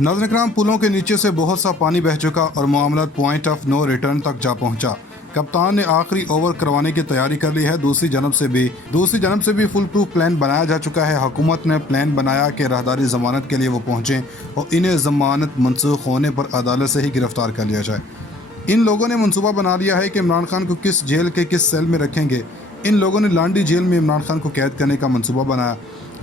नाज़रीन इकराम, पुलों के नीचे से बहुत सा पानी बह चुका और मामला पॉइंट ऑफ नो रिटर्न तक जा पहुंचा। कप्तान ने आखिरी ओवर करवाने की तैयारी कर ली है। दूसरी जानब से भी फुल प्रूफ प्लान बनाया जा चुका है। हुकूमत ने प्लान बनाया कि राहदारी जमानत के लिए वो पहुंचें और इन्हें जमानत मनसूख होने पर अदालत से ही गिरफ्तार कर लिया जाए। इन लोगों ने मनसूबा बना लिया है कि इमरान खान को किस जेल के किस सेल में रखेंगे। इन लोगों ने लांडी जेल में इमरान खान को कैद करने का मनसूबा बनाया।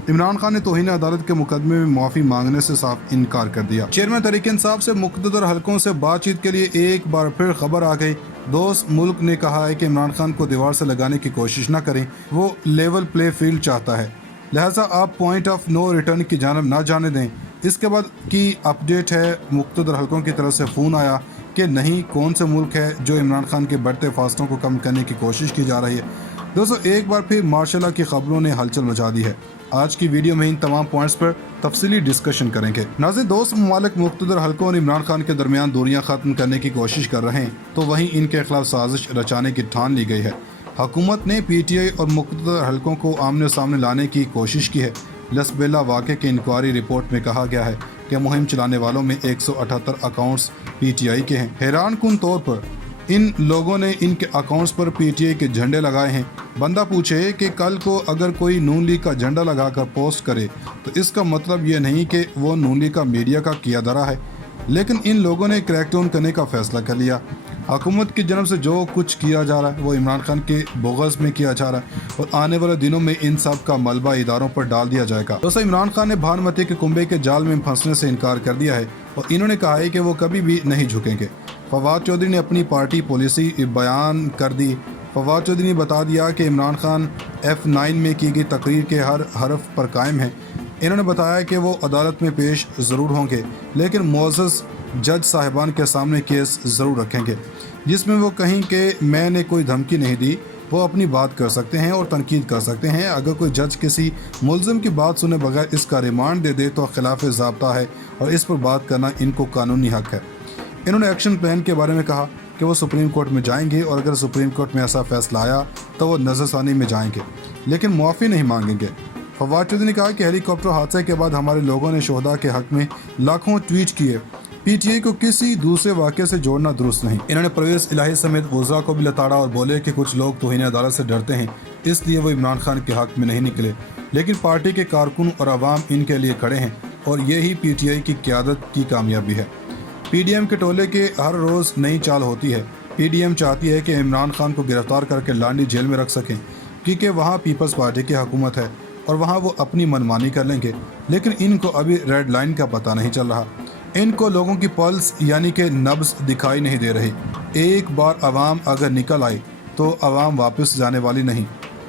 इमरान खान ने तौहीन अदालत के मुकदमे में माफ़ी मांगने से साफ इनकार कर दिया। चेयरमैन तहरीक इंसाफ से मुक़द्दर हलकों से बातचीत के लिए एक बार फिर खबर आ गई। दोस्त मुल्क ने कहा है कि इमरान खान को दीवार से लगाने की कोशिश न करें, वो लेवल प्ले फील्ड चाहता है, लिहाजा आप पॉइंट ऑफ नो रिटर्न की जानब ना जाने दें। इसके बाद की अपडेट है, मुक़द्दर हलकों की तरफ से फ़ोन आया कि नहीं, कौन से मुल्क है जो इमरान खान के बढ़ते फासलों को कम करने की कोशिश की जा रही है। दोस्तों, एक बार फिर मार्शल लॉ की खबरों ने हलचल मचा दी है। आज की वीडियो में इन तमाम पॉइंट्स पर तफसीली डिस्कशन करेंगे। नाज़रीन, दोस्त ममालिक मुक़्तदर हलकों और इमरान खान के दरमियान दूरियां ख़त्म करने की कोशिश कर रहे हैं, तो वहीं इनके खिलाफ साजिश रचाने की ठान ली गई है। हुकूमत ने PTI और मुक़्तदर हलकों को आमने सामने लाने की कोशिश की है। लसबेला वाक़े की इंक्वायरी रिपोर्ट में कहा गया है कि मुहिम चलाने वालों में 178 अकाउंट्स PTI के हैं। हैरान कुन तौर पर इन लोगों ने इनके अकाउंट्स पर PTI के झंडे लगाए हैं। बंदा पूछे कि कल को अगर कोई नून लीग का झंडा लगाकर पोस्ट करे तो इसका मतलब ये नहीं कि वो नून लीग का मीडिया का किया धरा है, लेकिन इन लोगों ने क्रैकडाउन करने का फैसला कर लिया। हुकूमत की जनब से जो कुछ किया जा रहा है वो इमरान खान के बोगस में किया जा रहा है और आने वाले दिनों में इन सब का मलबा इदारों पर डाल दिया जाएगा। दोस्तों, इमरान खान ने भानुमती के कुंबे के जाल में फंसने से इनकार कर दिया है और इन्होंने कहा है कि वो कभी भी नहीं झुकेंगे। फवाद चौधरी ने अपनी पार्टी पॉलिसी बयान कर दी। फवाद चौधरी ने बता दिया कि इमरान खान F9 में की गई तकरीर के हर हरफ पर कायम है। इन्होंने बताया कि वो अदालत में पेश ज़रूर होंगे, लेकिन मुअज़्ज़ज़ जज साहिबान के सामने केस ज़रूर रखेंगे, जिसमें वो कहीं कि मैंने कोई धमकी नहीं दी। वो अपनी बात कर सकते हैं और तनकीद कर सकते हैं। अगर कोई जज किसी मुल्ज़िम की बात सुने बगैर इसका रिमांड दे दे तो खिलाफ ज़ाब्ता है और इस पर बात करना इनको कानूनी हक है। इन्होंने एक्शन प्लान के बारे में कहा कि वो सुप्रीम कोर्ट में जाएंगे और अगर सुप्रीम कोर्ट में ऐसा फैसला आया तो वो नज़रसानी में जाएंगे, लेकिन मुआफ़ी नहीं मांगेंगे। फवाद चौधरी ने कहा कि हेलीकॉप्टर हादसे के बाद हमारे लोगों ने शोहदा के हक़ में लाखों ट्वीट किए। PTI को किसी दूसरे वाक़े से जोड़ना दुरुस्त नहीं। इन्होंने परवेज़ इलाही समेत वज़रा को भी लताड़ा और बोले कि कुछ लोग तौहीन अदालत से डरते हैं, इसलिए वो इमरान खान के हक़ में नहीं निकले, लेकिन पार्टी के कारकुन और आवाम इनके लिए खड़े हैं और यही PTI की क़यादत की कामयाबी है। PDM के टोले के हर रोज़ नई चाल होती है। PDM चाहती है कि इमरान खान को गिरफ्तार करके लांडी जेल में रख सकें, क्योंकि वहाँ पीपल्स पार्टी की हुकूमत है और वहाँ वो अपनी मनमानी कर लेंगे, लेकिन इनको अभी रेड लाइन का पता नहीं चल रहा। इनको लोगों की पल्स यानी कि नब्ज़ दिखाई नहीं दे रही। एक बार आवाम अगर निकल आई तो आवाम वापस जाने वाली नहीं,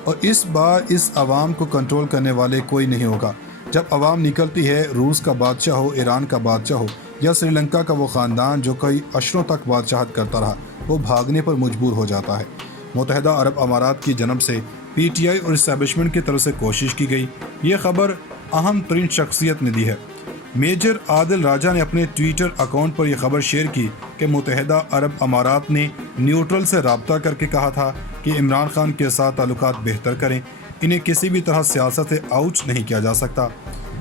और इस बार इस आवाम को कंट्रोल करने वाले कोई नहीं होगा। जब आवाम निकलती है, रूस का बादशाह हो, ईरान का बादशाह हो या श्रीलंका का वो ख़ानदान जो कई अशरों तक बादशाहत करता रहा, वो भागने पर मजबूर हो जाता है। मुत्तहिदा अरब अमारात की जनब से PTI और इस्टेब्लिशमेंट की तरफ से कोशिश की गई। ये खबर अहम तरीन शख्सियत ने दी है। मेजर आदिल राजा ने अपने ट्विटर अकाउंट पर यह खबर शेयर की कि मुत्तहिदा अरब अमारात ने न्यूट्रल से रब्ता करके कहा था कि इमरान खान के साथ ताल्लुकात बेहतर करें, इन्हें किसी भी तरह सियासत से आउट नहीं किया जा सकता।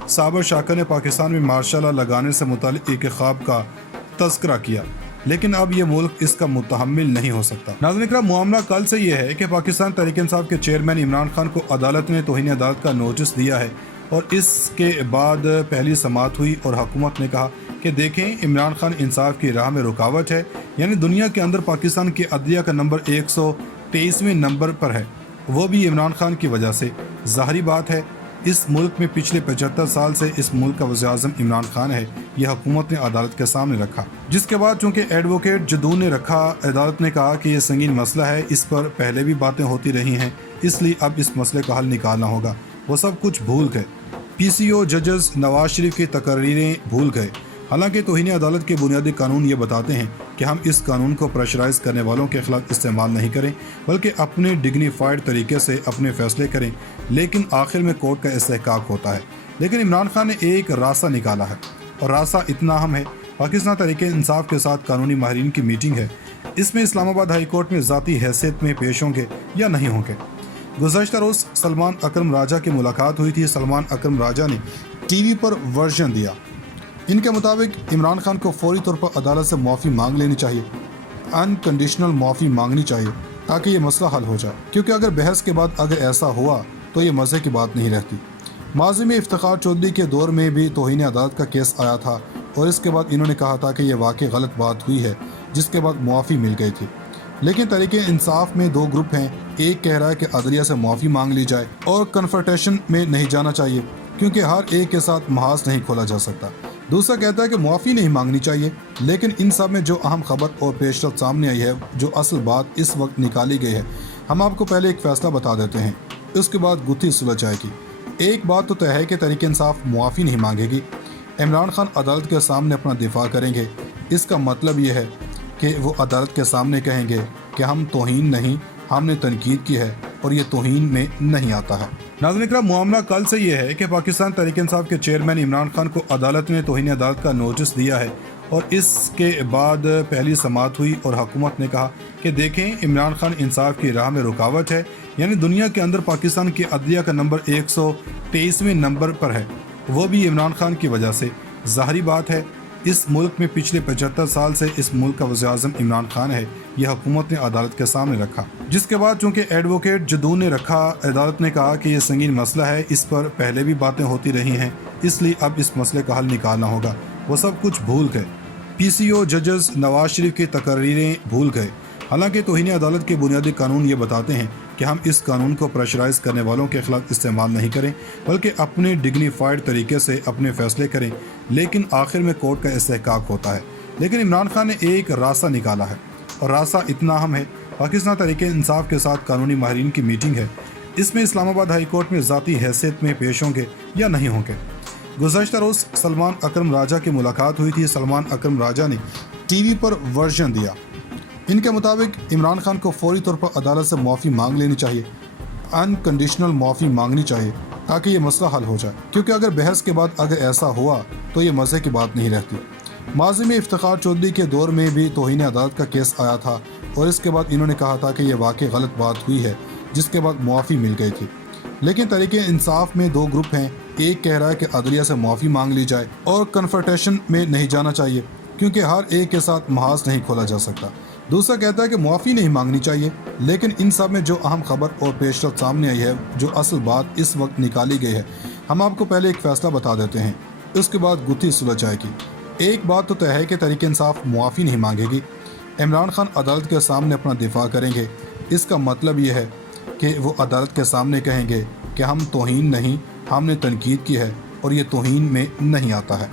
साबर शाकर ने पाकिस्तान में मार्शल लॉ लगाने से मुताल्लिक़ एक ख्वाब का तज़किरा किया, लेकिन अब ये मुल्क इसका मुतहम्मिल नहीं हो सकता। नाज़रीन इकराम, मामला कल से ये है कि पाकिस्तान तहरीक इंसाफ के चेयरमैन इमरान खान को अदालत ने तौहीन अदालत का नोटिस दिया है और इसके बाद पहली समाअत हुई और हुकूमत ने कहा कि देखें, इमरान खान इंसाफ की राह में रुकावट है, यानी दुनिया के अंदर पाकिस्तान की अदलिया का नंबर 123वें नंबर पर है, वो भी इमरान खान की वजह से। ज़ाहिरी बात है, इस मुल्क में पिछले 75 साल से इस मुल्क का वज़ीर-ए-आज़म इमरान खान है। यह हुकूमत ने अदालत के सामने रखा, जिसके बाद चूँकि एडवोकेट जदून ने रखा, अदालत ने कहा कि यह संगीन मसला है, इस पर पहले भी बातें होती रही हैं, इसलिए अब इस मसले का हल निकालना होगा। वो सब कुछ भूल गए। PCO जजेस नवाज शरीफ की तकरीरें भूल गए। हालांकि तौहीन अदालत के बुनियादी कानून ये बताते हैं कि हम इस कानून को प्रेशराइज करने वालों के खिलाफ इस्तेमाल नहीं करें, बल्कि अपने डिग्निफाइड तरीके से अपने फैसले करें, लेकिन आखिर में कोर्ट का इस्तेहकाक होता है। लेकिन इमरान खान ने एक रास्ता निकाला है और रास्ता इतना अहम है। पाकिस्तान तहरीक इंसाफ के साथ कानूनी माहिरीन की मीटिंग है। इसमें इस्लामाबाद हाई कोर्ट में ज़ाती हैसियत में पेश होंगे या नहीं होंगे। गुज़श्ता रोज़ सलमान अकरम राजा की मुलाकात हुई थी। सलमान अकरम राजा ने TV पर वर्जन दिया। इनके मुताबिक इमरान खान को फौरी तौर पर अदालत से माफ़ी मांग लेनी चाहिए, अनकंडीशनल माफ़ी मांगनी चाहिए ताकि ये मसला हल हो जाए, क्योंकि अगर बहस के बाद अगर ऐसा हुआ तो ये मज़े की बात नहीं रहती। माजी में इफ्तिखार चौधरी के दौर में भी तौहीन अदालत का केस आया था और इसके बाद इन्होंने कहा था कि यह वाकई गलत बात हुई है, जिसके बाद मुआफ़ी मिल गई थी। लेकिन तरीके इंसाफ में दो ग्रुप हैं, एक कह रहा है कि अदलिया से माफ़ी मांग ली जाए और कन्फ्रंटेशन में नहीं जाना चाहिए क्योंकि हर एक के साथ महाज नहीं खोला जा सकता। दूसरा कहता है कि माफ़ी नहीं मांगनी चाहिए। लेकिन इन सब में जो अहम खबर और पेशरफ्त सामने आई है, जो असल बात इस वक्त निकाली गई है, हम आपको पहले एक फ़ैसला बता देते हैं, उसके बाद गुत्थी सुलझ जाएगी। एक बात तो तय है कि तहरीक इंसाफ मुआफ़ी नहीं मांगेगी। इमरान खान अदालत के सामने अपना दिफा करेंगे। इसका मतलब ये है कि वो अदालत के सामने कहेंगे कि हम तौहीन नहीं, हमने तनकीद की है और ये तौहीन में नहीं आता है। नाज़रीन इकराम, मामला कल से ये है कि पाकिस्तान तहरीक इंसाफ के चेयरमैन इमरान खान को अदालत ने तौहीन अदालत का नोटिस दिया है और इसके बाद पहली समाअत हुई और हुकूमत ने कहा कि देखें, इमरान खान इंसाफ की राह में रुकावट है, यानी दुनिया के अंदर पाकिस्तान की अदलिया का नंबर 123वें नंबर पर है, वो भी इमरान खान की वजह से। ज़ाहिरी बात है, इस मुल्क में पिछले 75 साल से इस मुल्क का वज़ीर-ए-आज़म इमरान खान है, यह हुकूमत ने अदालत के सामने रखा, जिसके बाद चूँकि एडवोकेट जदून ने रखा, अदालत ने कहा कि यह संगीन मसला है, इस पर पहले भी बातें होती रही हैं, इसलिए अब इस मसले का हल निकालना होगा। वो सब कुछ भूल गए, PCO जजेस नवाज शरीफ की तकरीरें भूल गए। हालांकि तौहीन अदालत के बुनियादी कानून ये बताते हैं कि हम इस कानून को प्रेशराइज करने वालों के खिलाफ इस्तेमाल नहीं करें, बल्कि अपने डिग्निफाइड तरीके से अपने फैसले करें, लेकिन आखिर में कोर्ट का इस्तेहकाक होता है। लेकिन इमरान खान ने एक रास्ता निकाला है और रास्ता इतना अहम है। पाकिस्तान तहरीक इंसाफ के साथ कानूनी माहिरीन की मीटिंग है, इसमें इस्लामाबाद हाई कोर्ट में ज़ाती हैसियत में पेश होंगे या नहीं होंगे। गुज़श्ता रोज़ सलमान अकरम राजा की मुलाकात हुई थी। सलमान अकरम राजा ने TV पर वर्जन दिया। इनके मुताबिक इमरान खान को फौरी तौर पर अदालत से माफ़ी मांग लेनी चाहिए, अनकंडीशनल माफ़ी मांगनी चाहिए ताकि ये मसला हल हो जाए, क्योंकि अगर बहस के बाद अगर ऐसा हुआ तो ये मज़े की बात नहीं रहती। माजी में इफ्तिखार चौधरी के दौर में भी तौहीन अदालत का केस आया था और इसके बाद इन्होंने कहा था कि यह वाकई गलत बात हुई है, जिसके बाद मुआफ़ी मिल गई थी। लेकिन तरीके इंसाफ में दो ग्रुप हैं, एक कह रहा है कि अदलिया से माफ़ी मांग ली जाए और कन्फ्रंटेशन में नहीं जाना चाहिए क्योंकि हर एक के साथ महाज नहीं खोला जा सकता। दूसरा कहता है कि माफ़ी नहीं मांगनी चाहिए। लेकिन इन सब में जो अहम खबर और पेशरफ्त सामने आई है, जो असल बात इस वक्त निकाली गई है, हम आपको पहले एक फ़ैसला बता देते हैं, उसके बाद गुत्थी सुलझ जाएगी। एक बात तो तय है कि तहरीक इंसाफ मुआफ़ी नहीं मांगेगी। इमरान खान अदालत के सामने अपना दिफा करेंगे। इसका मतलब ये है कि वो अदालत के सामने कहेंगे कि हम तौहीन नहीं, हमने तनकीद की है और ये तौहीन में नहीं आता है।